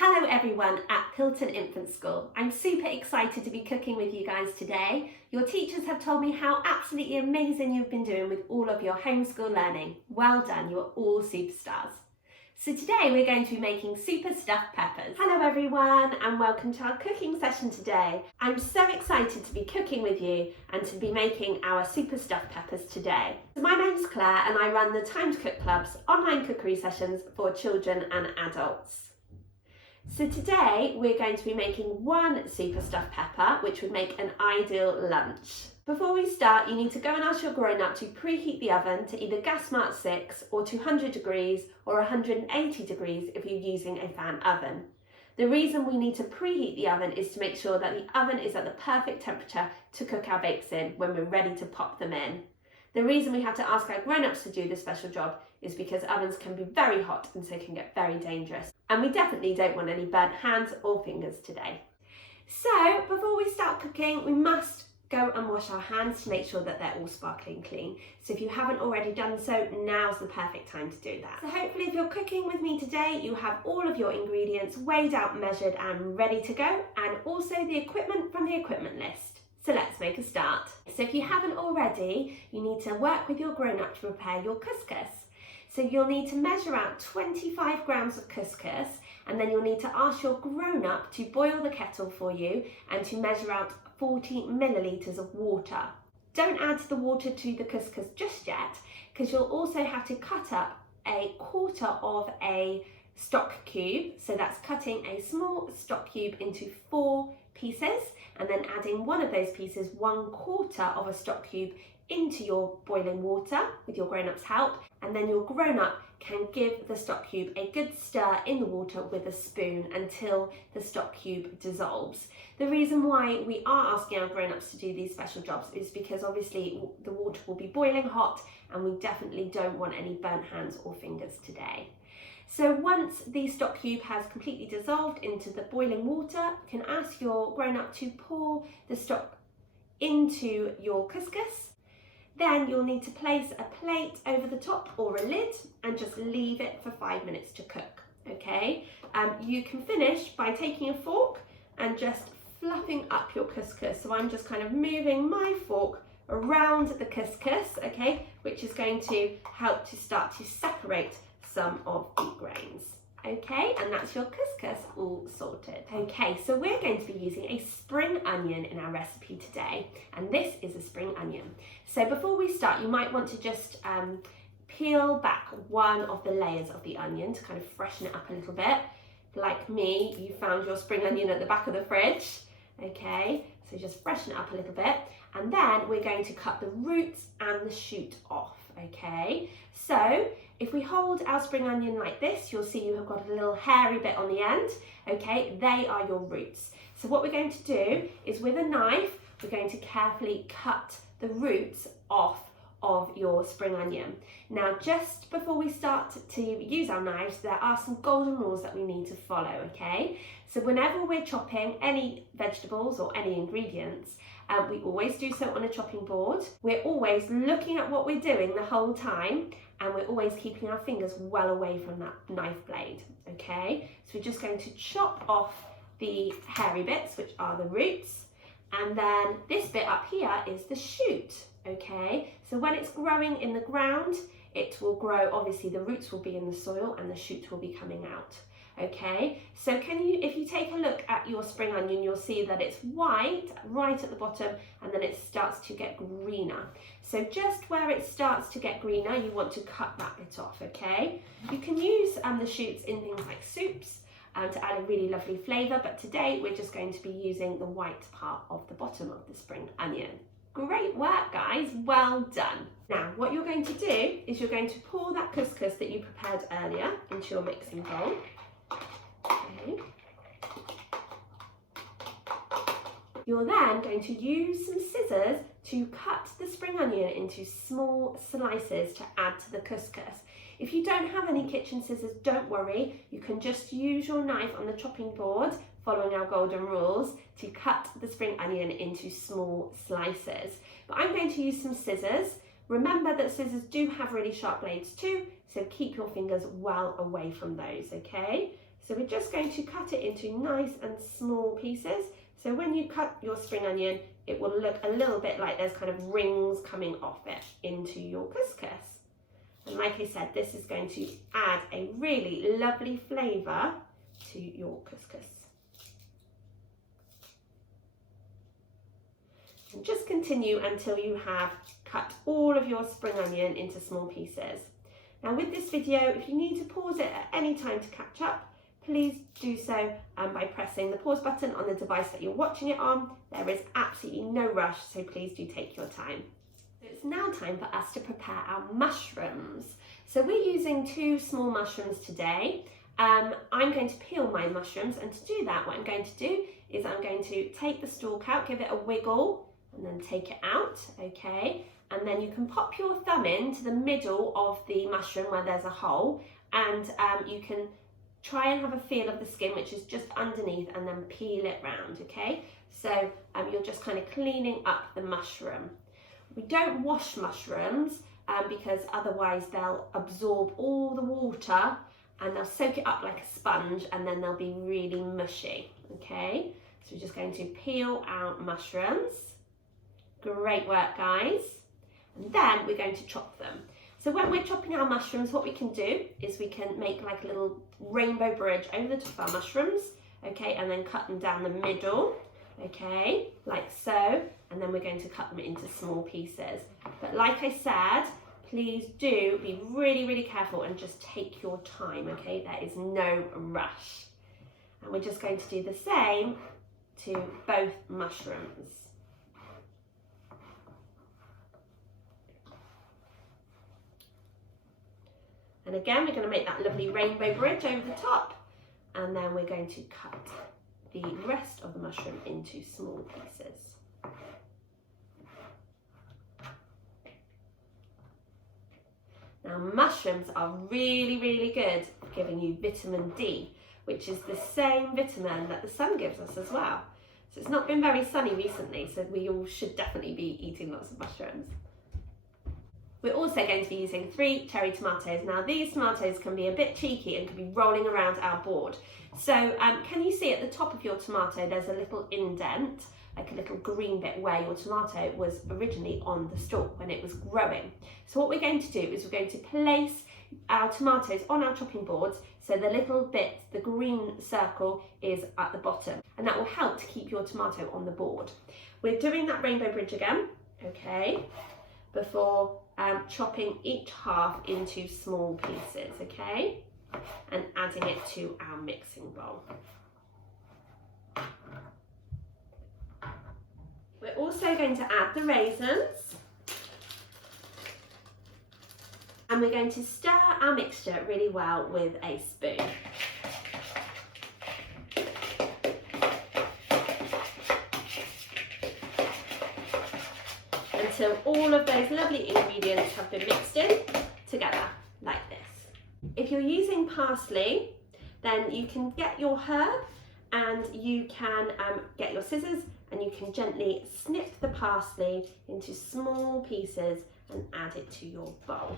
Hello everyone at Pilton Infant School. I'm super excited to be cooking with you guys today. Your teachers have told me how absolutely amazing you've been doing with all of your homeschool learning. Well done, you're all superstars. So today we're going to be making super stuffed peppers. Hello everyone and welcome to our cooking session today. I'm so excited to be cooking with you and to be making our super stuffed peppers today. So my name's Claire and I run the Time to Cook Club's online cookery sessions for children and adults. So today we're going to be making one super stuffed pepper, which would make an ideal lunch. Before we start, you need to go and ask your grown-up to preheat the oven to either gas mark 6 or 200 degrees or 180 degrees if you're using a fan oven. The reason we need to preheat the oven is to make sure that the oven is at the perfect temperature to cook our bakes in when we're ready to pop them in. The reason we have to ask our grown-ups to do this special job is because ovens can be very hot and so can get very dangerous. And we definitely don't want any burnt hands or fingers today. So before we start cooking, we must go and wash our hands to make sure that they're all sparkling clean. So if you haven't already done so, now's the perfect time to do that. So hopefully if you're cooking with me today, you have all of your ingredients weighed out, measured and ready to go, and also the equipment from the equipment list. So let's make a start. So if you haven't already, you need to work with your grown-up to prepare your couscous. So you'll need to measure out 25 grams of couscous, and then you'll need to ask your grown-up to boil the kettle for you and to measure out 40 millilitres of water. Don't add the water to the couscous just yet, because you'll also have to cut up a quarter of a stock cube. So that's cutting a small stock cube into 4 pieces and then adding one of those pieces, 1/4 of a stock cube, into your boiling water with your grown-up's help, and then your grown-up can give the stock cube a good stir in the water with a spoon until the stock cube dissolves. The reason why we are asking our grown-ups to do these special jobs is because obviously the water will be boiling hot and we definitely don't want any burnt hands or fingers today. So once the stock cube has completely dissolved into the boiling water, you can ask your grown-up to pour the stock into your couscous. Then you'll need to place a plate over the top or a lid and just leave it for 5 minutes to cook, okay? You can finish by taking a fork and just fluffing up your couscous. So I'm just kind of moving my fork around the couscous, okay, which is going to help to start to separate some of the grains. Okay, and that's your couscous all sorted. Okay, so we're going to be using a spring onion in our recipe today, and this is a spring onion. So before we start, you might want to just peel back one of the layers of the onion to kind of freshen it up a little bit. Like me, you found your spring onion at the back of the fridge. Okay, so just freshen it up a little bit, and then we're going to cut the roots and the shoot off. Okay, so if we hold our spring onion like this, you'll see you have got a little hairy bit on the end. Okay, they are your roots. So what we're going to do is with a knife, we're going to carefully cut the roots off of your spring onion. Now, just before we start to use our knives, there are some golden rules that we need to follow, okay? So whenever we're chopping any vegetables or any ingredients, we always do so on a chopping board. We're always looking at what we're doing the whole time, and we're always keeping our fingers well away from that knife blade, okay? So we're just going to chop off the hairy bits, which are the roots, and then this bit up here is the shoot, okay? So when it's growing in the ground, it will grow, obviously the roots will be in the soil and the shoot will be coming out. Okay, so if you take a look at your spring onion, you'll see that it's white right at the bottom and then it starts to get greener. So just where it starts to get greener, you want to cut that bit off, okay? You can use the shoots in things like soups to add a really lovely flavour, but today we're just going to be using the white part of the bottom of the spring onion. Great work, guys, well done. Now, what you're going to do is you're going to pour that couscous that you prepared earlier into your mixing bowl. Okay. You're then going to use some scissors to cut the spring onion into small slices to add to the couscous. If you don't have any kitchen scissors, don't worry. You can just use your knife on the chopping board, following our golden rules, to cut the spring onion into small slices. But I'm going to use some scissors. Remember that scissors do have really sharp blades too, so keep your fingers well away from those, okay? So we're just going to cut it into nice and small pieces. So when you cut your spring onion, it will look a little bit like there's kind of rings coming off it into your couscous. And like I said, this is going to add a really lovely flavour to your couscous. And just continue until you have cut all of your spring onion into small pieces. Now with this video, if you need to pause it at any time to catch up, please do so by pressing the pause button on the device that you're watching it on. There is absolutely no rush, so please do take your time. It's now time for us to prepare our mushrooms. So we're using 2 small mushrooms today. I'm going to peel my mushrooms, and to do that, what I'm going to do is I'm going to take the stalk out, give it a wiggle, and then take it out, okay? And then you can pop your thumb into the middle of the mushroom where there's a hole, and you can try and have a feel of the skin, which is just underneath, and then peel it round, okay? So you're just kind of cleaning up the mushroom. We don't wash mushrooms because otherwise they'll absorb all the water and they'll soak it up like a sponge, and then they'll be really mushy, okay? So we're just going to peel our mushrooms. Great work, guys. And then we're going to chop them. So when we're chopping our mushrooms, what we can do is we can make like a little rainbow bridge over the top of our mushrooms, okay, and then cut them down the middle, okay, like so, and then we're going to cut them into small pieces. But like I said, please do be really, really careful and just take your time, okay? There is no rush. And we're just going to do the same to both mushrooms. And again, we're going to make that lovely rainbow bridge over the top, and then we're going to cut the rest of the mushroom into small pieces. Now, mushrooms are really, really good at giving you vitamin D, which is the same vitamin that the sun gives us as well. So it's not been very sunny recently, so we all should definitely be eating lots of mushrooms. We're also going to be using 3 cherry tomatoes. Now these tomatoes can be a bit cheeky and can be rolling around our board. So can you see at the top of your tomato there's a little indent, like a little green bit where your tomato was originally on the stalk when it was growing. So what we're going to do is we're going to place our tomatoes on our chopping boards so the little bit, the green circle, is at the bottom, and that will help to keep your tomato on the board. We're doing that rainbow bridge again, okay, before chopping each half into small pieces, okay, and adding it to our mixing bowl. We're also going to add the raisins, and we're going to stir our mixture really well with a spoon. Until all of those lovely ingredients have been mixed in together like this. If you're using parsley, then you can get your herb and you can get your scissors and you can gently snip the parsley into small pieces and add it to your bowl.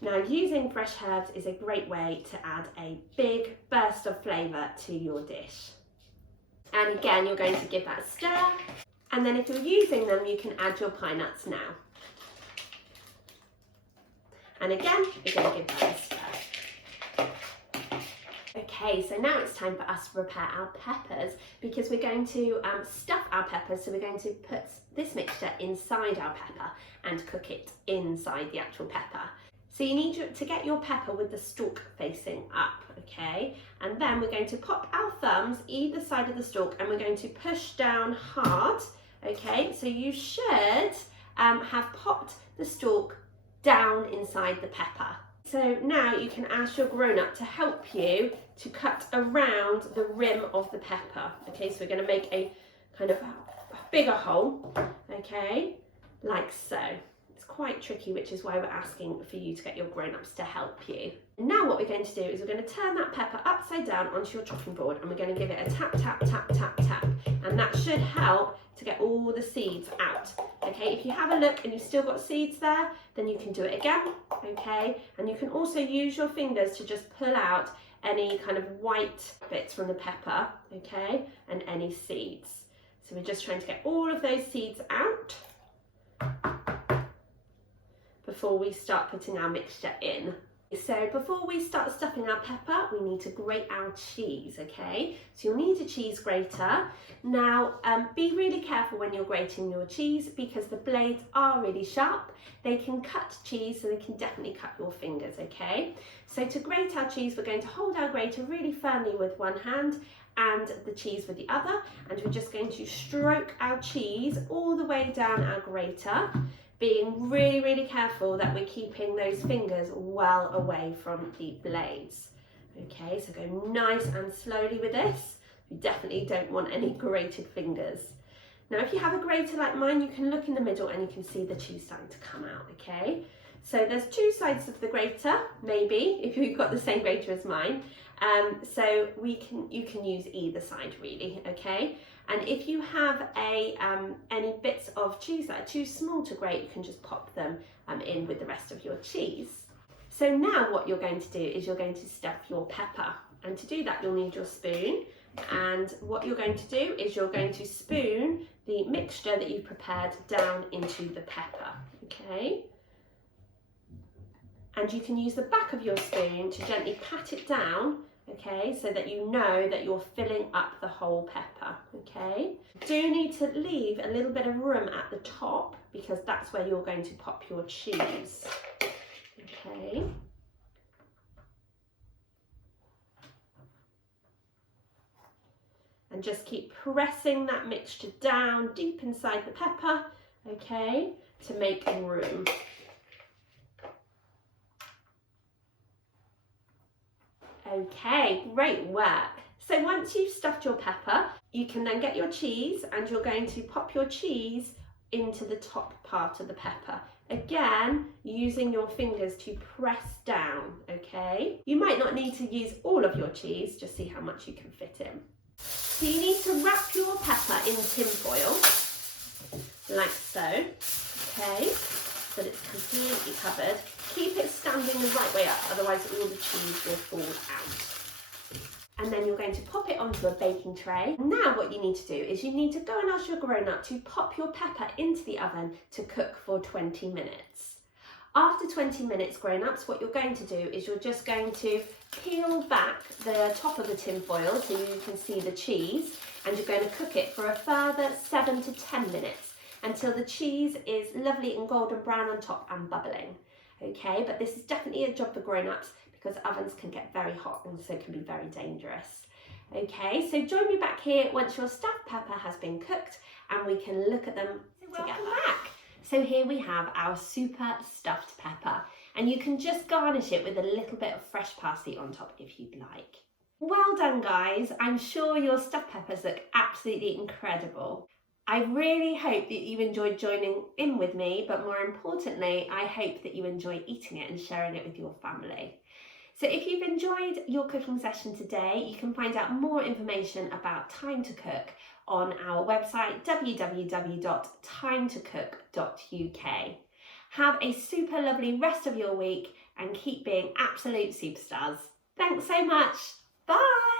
Now, using fresh herbs is a great way to add a big burst of flavour to your dish. And again, you're going to give that a stir. And then if you're using them, you can add your pine nuts now. And again, you're going to give that a stir. Okay, so now it's time for us to prepare our peppers, because we're going to stuff our peppers. So we're going to put this mixture inside our pepper and cook it inside the actual pepper. So you need to get your pepper with the stalk facing up, okay? And then we're going to pop our thumbs either side of the stalk and we're going to push down hard. Okay, so you should have popped the stalk down inside the pepper. So now you can ask your grown-up to help you to cut around the rim of the pepper. Okay, so we're going to make a kind of bigger hole, okay, like so. It's quite tricky, which is why we're asking for you to get your grown-ups to help you. Now what we're going to do is we're going to turn that pepper upside down onto your chopping board, and we're going to give it a tap, tap, tap, tap, tap. And that should help to get all the seeds out. Okay, if you have a look and you've still got seeds there, then you can do it again, okay? And you can also use your fingers to just pull out any kind of white bits from the pepper, okay, and any seeds. So we're just trying to get all of those seeds out before we start putting our mixture in. So before we start stuffing our pepper, we need to grate our cheese, okay? So you'll need a cheese grater. Now, be really careful when you're grating your cheese because the blades are really sharp. They can cut cheese, so they can definitely cut your fingers, okay? So to grate our cheese, we're going to hold our grater really firmly with one hand and the cheese with the other, and we're just going to stroke our cheese all the way down our grater, being really, really careful that we're keeping those fingers well away from the blades. Okay, so go nice and slowly with this. You definitely don't want any grated fingers. Now, if you have a grater like mine, you can look in the middle and you can see the cheese starting to come out, okay? So there's two sides of the grater, maybe, if you've got the same grater as mine. So you can use either side really, okay? And if you have any bits of cheese that are too small to grate, you can just pop them in with the rest of your cheese. So now what you're going to do is you're going to stuff your pepper. And to do that, you'll need your spoon. And what you're going to do is you're going to spoon the mixture that you've prepared down into the pepper, okay? And you can use the back of your spoon to gently pat it down, okay, so that you know that you're filling up the whole pepper, okay? You do need to leave a little bit of room at the top because that's where you're going to pop your cheese, okay? And just keep pressing that mixture down deep inside the pepper, okay, to make room. Okay, great work. So once you've stuffed your pepper, you can then get your cheese and you're going to pop your cheese into the top part of the pepper. Again, using your fingers to press down, okay? You might not need to use all of your cheese, just see how much you can fit in. So you need to wrap your pepper in tin foil, like so, okay, so that it's completely covered. Keep it standing the right way up, otherwise all the cheese will fall out. And then you're going to pop it onto a baking tray. Now what you need to do is you need to go and ask your grown-up to pop your pepper into the oven to cook for 20 minutes. After 20 minutes, grown-ups, what you're going to do is you're just going to peel back the top of the tin foil so you can see the cheese, and you're going to cook it for a further 7 to 10 minutes until the cheese is lovely and golden brown on top and bubbling. Okay, but this is definitely a job for grown-ups because ovens can get very hot and so can be very dangerous. Okay, so join me back here once your stuffed pepper has been cooked and we can look at them together. Welcome back. So here we have our super stuffed pepper, and you can just garnish it with a little bit of fresh parsley on top if you'd like. Well done, guys. I'm sure your stuffed peppers look absolutely incredible. I really hope that you enjoyed joining in with me, but more importantly, I hope that you enjoy eating it and sharing it with your family. So if you've enjoyed your cooking session today, you can find out more information about Time to Cook on our website, www.timetocook.uk. Have a super lovely rest of your week and keep being absolute superstars. Thanks so much. Bye.